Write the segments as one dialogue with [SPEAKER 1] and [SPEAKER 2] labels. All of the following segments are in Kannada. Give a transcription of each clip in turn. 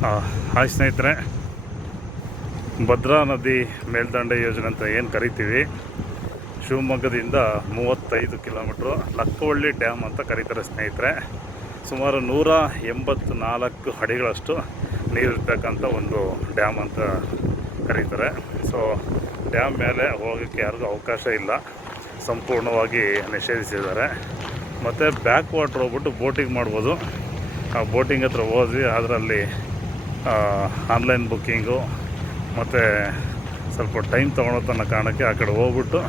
[SPEAKER 1] ಹಾಯ್ ಸ್ನೇಹಿತರೆ. ಭದ್ರಾ ನದಿ ಮೇಲ್ದಂಡೆ ಯೋಜನೆ ಅಂತ ಏನು ಕರಿತೀವಿ? ಶಿವಮೊಗ್ಗದಿಂದ ಮೂವತ್ತೈದು ಕಿಲೋಮೀಟ್ರು ಲಕ್ಕವಳ್ಳಿ ಡ್ಯಾಮ್ ಅಂತ ಕರೀತಾರೆ ಸ್ನೇಹಿತರೆ. ಸುಮಾರು ನೂರ ಎಂಬತ್ನಾಲ್ಕು ಅಡಿಗಳಷ್ಟು ನೀರಿರ್ತಕ್ಕಂಥ ಒಂದು ಡ್ಯಾಮ್ ಅಂತ ಕರೀತಾರೆ. ಸೊ, ಡ್ಯಾಮ್ ಮೇಲೆ ಹೋಗೋಕ್ಕೆ ಯಾರಿಗೂ ಅವಕಾಶ ಇಲ್ಲ. ಸಂಪೂರ್ಣವಾಗಿ ನಿಷೇಧಿಸಿದ್ದಾರೆ. ಮತ್ತು ಬ್ಯಾಕ್ ವಾಟ್ರ್ ಹೋಗ್ಬಿಟ್ಟು ಬೋಟಿಂಗ್ ಮಾಡ್ಬೋದು. ಆ ಬೋಟಿಂಗ್ ಹತ್ರ ಹೋದ್ವಿ, ಅದರಲ್ಲಿ ಆನ್ಲೈನ್ ಬುಕ್ಕಿಂಗು ಮತ್ತು ಸ್ವಲ್ಪ ಟೈಮ್ ತೊಗೊಳೋ ತನ್ನ ಕಾರಣಕ್ಕೆ ಆ ಕಡೆ ಹೋಗ್ಬಿಟ್ಟು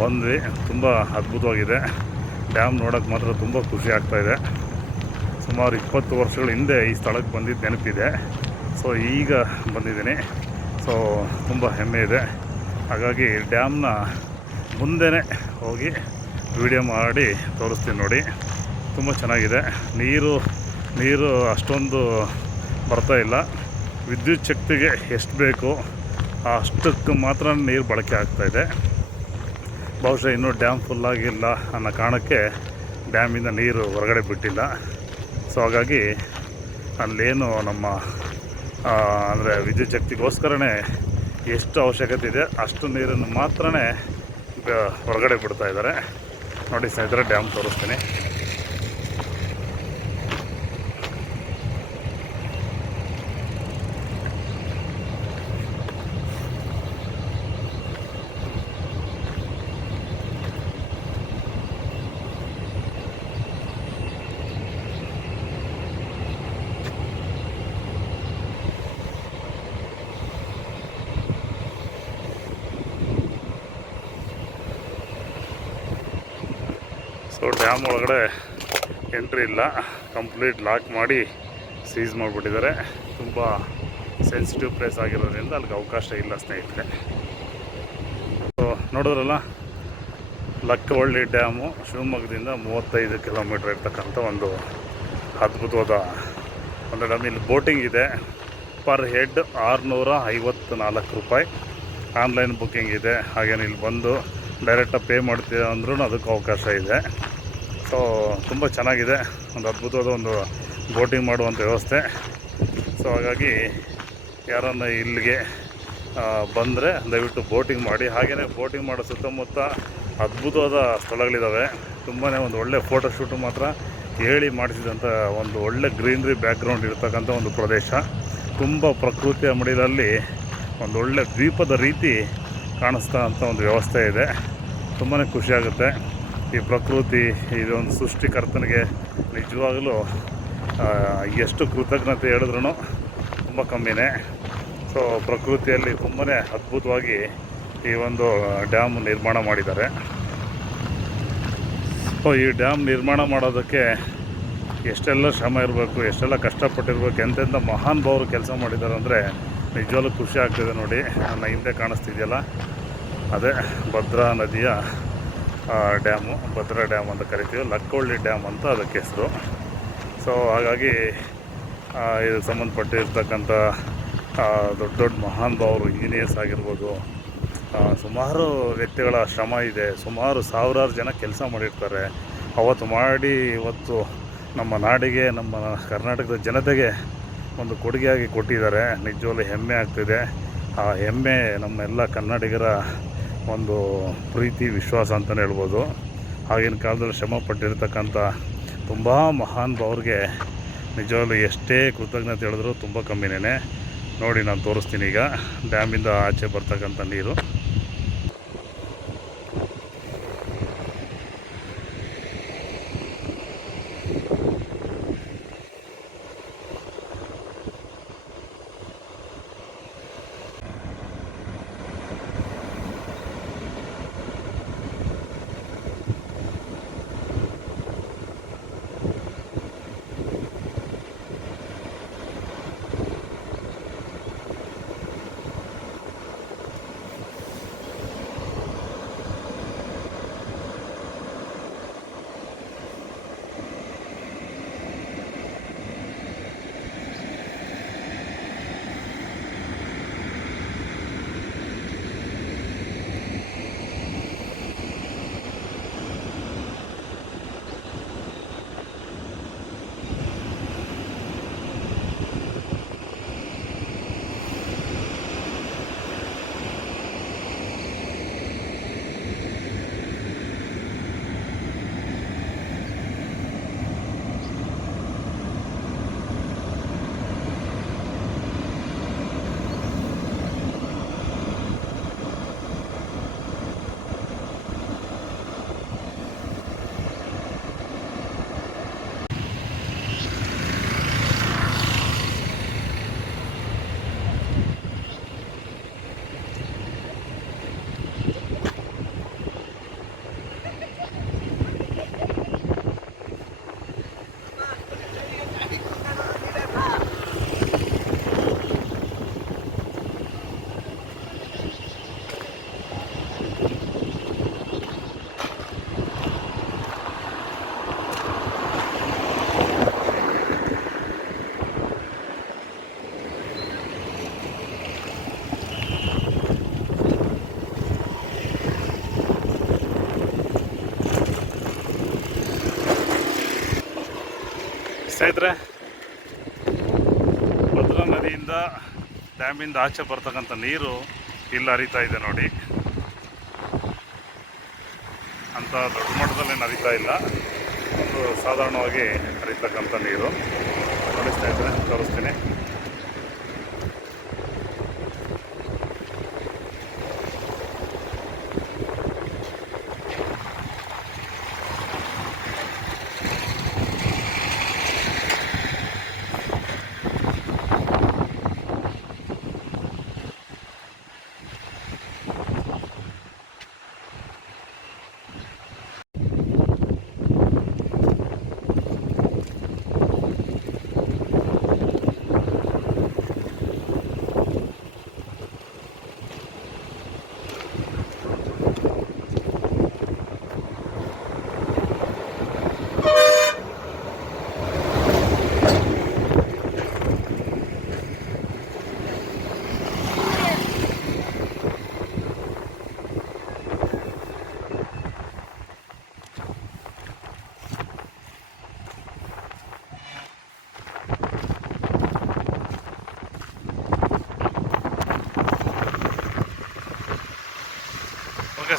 [SPEAKER 1] ಬಂದ್ವಿ. ತುಂಬ ಅದ್ಭುತವಾಗಿದೆ. ಡ್ಯಾಮ್ ನೋಡೋಕ್ಕೆ ಮಾತ್ರ ತುಂಬ ಖುಷಿ ಆಗ್ತಾಯಿದೆ ಸುಮಾರು ಇಪ್ಪತ್ತು ವರ್ಷಗಳ ಹಿಂದೆ ಈ ಸ್ಥಳಕ್ಕೆ ಬಂದಿದ್ದು ನೆನಪಿದೆ. ಸೊ ಈಗ ಬಂದಿದ್ದೀನಿ. ಸೊ ತುಂಬ ಹೆಮ್ಮೆ ಇದೆ. ಹಾಗಾಗಿ ಡ್ಯಾಮ್ನ ಮುಂದೆನೇ ಹೋಗಿ ವಿಡಿಯೋ ಮಾಡಿ ತೋರಿಸ್ತೀನಿ ನೋಡಿ. ತುಂಬ ಚೆನ್ನಾಗಿದೆ. ನೀರು ನೀರು ಅಷ್ಟೊಂದು ಬರ್ತಾ ಇಲ್ಲ. ವಿದ್ಯುತ್ ಶಕ್ತಿಗೆ ಎಷ್ಟು ಬೇಕು ಅಷ್ಟಕ್ಕೆ ಮಾತ್ರ ನೀರು ಬಳಕೆ ಆಗ್ತಾಯಿದೆ ಬಹುಶಃ ಇನ್ನೂ ಡ್ಯಾಮ್ ಫುಲ್ಲಾಗಿಲ್ಲ ಅನ್ನೋ ಕಾರಣಕ್ಕೆ ಡ್ಯಾಮಿಂದ ನೀರು ಹೊರಗಡೆ ಬಿಟ್ಟಿಲ್ಲ. ಸೊ ಹಾಗಾಗಿ ಅಲ್ಲೇನು ನಮ್ಮ ಅಂದರೆ ವಿದ್ಯುತ್ ಶಕ್ತಿಗೋಸ್ಕರನೇ ಎಷ್ಟು ಅವಶ್ಯಕತೆ ಇದೆ ಅಷ್ಟು ನೀರನ್ನು ಮಾತ್ರ ಹೊರಗಡೆ ಬಿಡ್ತಾ ಇದ್ದಾರೆ. ನೋಡಿ ಸ್ನೇಹಿತರೆ, ಡ್ಯಾಮ್ ತೋರಿಸ್ತೀನಿ. ಸೊ ಡ್ಯಾಮ್ ಒಳಗಡೆ ಎಂಟ್ರಿ ಇಲ್ಲ. ಕಂಪ್ಲೀಟ್ ಲಾಕ್ ಮಾಡಿ ಸೀಸ್ ಮಾಡಿಬಿಟ್ಟಿದ್ದಾರೆ. ತುಂಬ ಸೆನ್ಸಿಟಿವ್ ಪ್ಲೇಸ್ ಆಗಿರೋದ್ರಿಂದ ಅಲ್ಲಿಗೆ ಅವಕಾಶ ಇಲ್ಲ ಸ್ನೇಹಿತರೆ. ಸೊ ನೋಡಿದ್ರಲ್ಲ? ಲಕ್ಕವಳ್ಳಿ ಡ್ಯಾಮು ಶಿವಮೊಗ್ಗದಿಂದ ಮೂವತ್ತೈದು ಕಿಲೋಮೀಟ್ರ್ ಇರ್ತಕ್ಕಂಥ ಒಂದು ಅದ್ಭುತವಾದ ಒಂದು ಡ್ಯಾಮ್. ಇಲ್ಲಿ ಬೋಟಿಂಗ್ ಇದೆ. ಪರ್ ಹೆಡ್ ಆರುನೂರ ಐವತ್ತು ನಾಲ್ಕು ರೂಪಾಯಿ. ಆನ್ಲೈನ್ ಬುಕ್ಕಿಂಗ್ ಇದೆ. ಹಾಗೇನು ಇಲ್ಲಿ ಬಂದು ಡೈರೆಕ್ಟಾಗಿ ಪೇ ಮಾಡ್ತೀವಿ ಅಂದ್ರೂ ಅದಕ್ಕೆ ಅವಕಾಶ ಇದೆ. ಸೊ ತುಂಬ ಚೆನ್ನಾಗಿದೆ. ಒಂದು ಅದ್ಭುತವಾದ ಒಂದು ಬೋಟಿಂಗ್ ಮಾಡುವಂಥ ವ್ಯವಸ್ಥೆ. ಸೊ ಹಾಗಾಗಿ ಯಾರನ್ನು ಇಲ್ಲಿಗೆ ಬಂದರೆ ದಯವಿಟ್ಟು ಬೋಟಿಂಗ್ ಮಾಡಿ. ಹಾಗೆಯೇ ಬೋಟಿಂಗ್ ಮಾಡೋ ಸುತ್ತಮುತ್ತ ಅದ್ಭುತವಾದ ಸ್ಥಳಗಳಿದ್ದಾವೆ ತುಂಬಾ ಒಂದು ಒಳ್ಳೆ ಫೋಟೋಶೂಟು ಮಾತ್ರ ಹೇಳಿ ಮಾಡಿಸಿದಂಥ ಒಂದು ಒಳ್ಳೆ ಗ್ರೀನ್ರಿ ಬ್ಯಾಕ್ಗ್ರೌಂಡ್ ಇರ್ತಕ್ಕಂಥ ಒಂದು ಪ್ರದೇಶ. ತುಂಬ ಪ್ರಕೃತಿಯ ಮಡಿಲಲ್ಲಿ ಒಂದು ಒಳ್ಳೆ ದ್ವೀಪದ ರೀತಿ ಕಾಣಿಸ್ತಾ ಅಂಥ ಒಂದು ವ್ಯವಸ್ಥೆ ಇದೆ. ತುಂಬಾ ಖುಷಿಯಾಗುತ್ತೆ. ಈ ಪ್ರಕೃತಿ ಇದೊಂದು ಸೃಷ್ಟಿಕರ್ತನಿಗೆ ನಿಜವಾಗಲೂ ಎಷ್ಟು ಕೃತಜ್ಞತೆ ಹೇಳಿದ್ರು ತುಂಬ ಕಮ್ಮಿನೇ. ಸೊ ಪ್ರಕೃತಿಯಲ್ಲಿ ತುಂಬಾ ಅದ್ಭುತವಾಗಿ ಈ ಒಂದು ಡ್ಯಾಮ್ ನಿರ್ಮಾಣ ಮಾಡಿದ್ದಾರೆ. ಸೊ ಈ ಡ್ಯಾಮ್ ನಿರ್ಮಾಣ ಮಾಡೋದಕ್ಕೆ ಎಷ್ಟೆಲ್ಲ ಶ್ರಮ ಇರಬೇಕು, ಎಷ್ಟೆಲ್ಲ ಕಷ್ಟಪಟ್ಟಿರ್ಬೇಕು, ಎಂತೆಂಥ ಮಹಾನ್ ಭಾವರು ಕೆಲಸ ಮಾಡಿದ್ದಾರೆ ಅಂದರೆ ನಿಜವಾಗ್ಲೂ ಖುಷಿ ಆಗ್ತಿದೆ ನೋಡಿ. ನನ್ನ ಹಿಂದೆ ಕಾಣಿಸ್ತಿದೆಯಲ್ಲ? ಅದೇ ಭದ್ರಾ ನದಿಯ ಡ್ಯಾಮು, ಭದ್ರಾ ಡ್ಯಾಮ್ ಅಂತ ಕರಿತೀವಿ, ಲಕ್ಕೊಳ್ಳಿ ಡ್ಯಾಮ್ ಅಂತ ಅದಕ್ಕೆ ಹೆಸರು. ಸೊ ಹಾಗಾಗಿ ಇದು ಸಂಬಂಧಪಟ್ಟಿರ್ತಕ್ಕಂಥ ದೊಡ್ಡ ದೊಡ್ಡ ಮಹಾನ್ ಭಾವರು ಇಂಜಿನಿಯರ್ಸ್ ಆಗಿರ್ಬೋದು ಸುಮಾರು ವ್ಯಕ್ತಿಗಳ ಶ್ರಮ ಇದೆ. ಸುಮಾರು ಸಾವಿರಾರು ಜನ ಕೆಲಸ ಮಾಡಿರ್ತಾರೆ. ಅವತ್ತು ಮಾಡಿ, ಇವತ್ತು ನಮ್ಮ ನಾಡಿಗೆ, ನಮ್ಮ ಕರ್ನಾಟಕದ ಜನತೆಗೆ ಒಂದು ಕೊಡುಗೆಯಾಗಿ ಕೊಟ್ಟಿದ್ದಾರೆ. ನಿಜವಾಗ್ಲೂ ಹೆಮ್ಮೆ ಆಗ್ತಿದೆ. ಆ ಹೆಮ್ಮೆ ನಮ್ಮೆಲ್ಲ ಕನ್ನಡಿಗರ ಒಂದು ಪ್ರೀತಿ, ವಿಶ್ವಾಸ ಅಂತಲೇ ಹೇಳ್ಬೋದು. ಆಗಿನ ಕಾಲದಲ್ಲಿ ಶ್ರಮ ಪಟ್ಟಿರ್ತಕ್ಕಂಥ ತುಂಬ ಮಹಾನ್ ಭಾವ್ರಿಗೆ ನಿಜವಾಗ್ಲೂ ಎಷ್ಟೇ ಕೃತಜ್ಞತೆ ಹೇಳಿದ್ರು ತುಂಬ ಕಮ್ಮಿನೇ ನೋಡಿ, ನಾನು ತೋರಿಸ್ತೀನಿ ಈಗ. ಡ್ಯಾಮಿಂದ ಆಚೆ ಬರ್ತಕ್ಕಂಥ ನೀರು. ಸ್ನೇಹಿತರೆ ಭದ್ರಾ ನದಿಯಿಂದ ಡ್ಯಾಮಿಂದ ಆಚೆ ಬರ್ತಕ್ಕಂಥ ನೀರು ಇಲ್ಲಿ ಹರಿತಾ ಇದೆ ನೋಡಿ. ಅಂತ ದೊಡ್ಡ ಮಟ್ಟದಲ್ಲಿ ಹರಿತಾ ಇಲ್ಲ. ಒಂದು ಸಾಧಾರಣವಾಗಿ ಹರಿತಕ್ಕಂಥ ನೀರು. ನೋಡಿ ಸ್ನೇಹಿತರೆ ತೋರಿಸ್ತೀನಿ.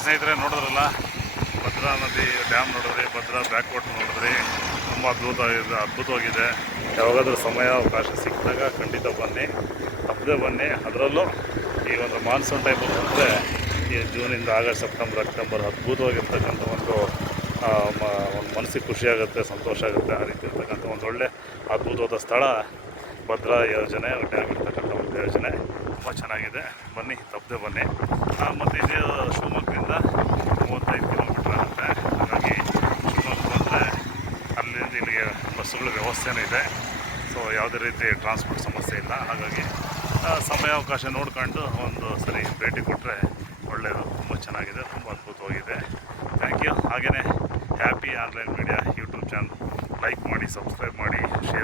[SPEAKER 1] ಸ್ನೇಹಿತರೆ, ನೋಡಿದ್ರಲ್ಲ? ಭದ್ರಾ ನದಿ ಡ್ಯಾಮ್ ನೋಡಿದ್ರಿ, ಭದ್ರಾ ಬ್ಯಾಕ್ ವಾಟರ್ ನೋಡಿದ್ರಿ. ತುಂಬ ಅದ್ಭುತವಾಗಿದೆ ಅದ್ಭುತವಾಗಿದೆ. ಯಾವಾಗಾದರೂ ಸಮಯ, ಅವಕಾಶ ಸಿಕ್ಕಿದಾಗ ಖಂಡಿತ ಬನ್ನಿ. ತಪ್ಪದೆ ಬನ್ನಿ. ಅದರಲ್ಲೂ ಈ ಒಂದು ಮಾನ್ಸೂನ್ ಟೈಮ್ ಅಂದರೆ ಈ ಜೂನಿಂದ ಆಗಸ್ಟ್, ಸೆಪ್ಟೆಂಬರ್, ಅಕ್ಟೋಬರ್ ಅದ್ಭುತವಾಗಿರ್ತಕ್ಕಂಥ ಒಂದು ಒಂದು ಮನಸ್ಸಿಗೆ ಖುಷಿಯಾಗುತ್ತೆ ಸಂತೋಷ ಆಗುತ್ತೆ ಆ ರೀತಿ ಇರ್ತಕ್ಕಂಥ ಒಂದು ಒಳ್ಳೆ ಅದ್ಭುತವಾದ ಸ್ಥಳ. ಭದ್ರಾ ಯೋಜನೆ ಡ್ಯಾಮ್ ಇರ್ತಕ್ಕಂಥ ಒಂದು ಯೋಜನೆ. ತುಂಬ ಚೆನ್ನಾಗಿದೆ. ಬನ್ನಿ, ತಪ್ಪದೆ ಬನ್ನಿ. ಮತ್ತು ಇದು ಶಿವಮೊಗ್ಗದಿಂದ ಮೂವತ್ತೈದು ಕಿಲೋಮೀಟ್ರ್ ಆಗುತ್ತೆ. ಹಾಗಾಗಿ ಶಿವಮೊಗ್ಗ ಬಂದರೆ ಅಲ್ಲಿಂದ ಇಲ್ಲಿಗೆ ಬಸ್ಸುಗಳ ವ್ಯವಸ್ಥೆನೂ ಇದೆ. ಸೊ ಯಾವುದೇ ರೀತಿ ಟ್ರಾನ್ಸ್ಪೋರ್ಟ್ ಸಮಸ್ಯೆ ಇಲ್ಲ. ಹಾಗಾಗಿ ಸಮಯಾವಕಾಶ ನೋಡ್ಕೊಂಡು ಒಂದು ಸರಿ ಭೇಟಿ ಕೊಟ್ಟರೆ ಒಳ್ಳೆಯದು ತುಂಬ ಚೆನ್ನಾಗಿದೆ, ತುಂಬ ಅದ್ಭುತವಾಗಿದೆ. ಥ್ಯಾಂಕ್ ಯು ಹಾಗೆಯೇ happy online media YouTube channel like ಮಾಡಿ ಸಬ್ಸ್ಕ್ರೈಬ್ ಮಾಡಿ ಶೇರ್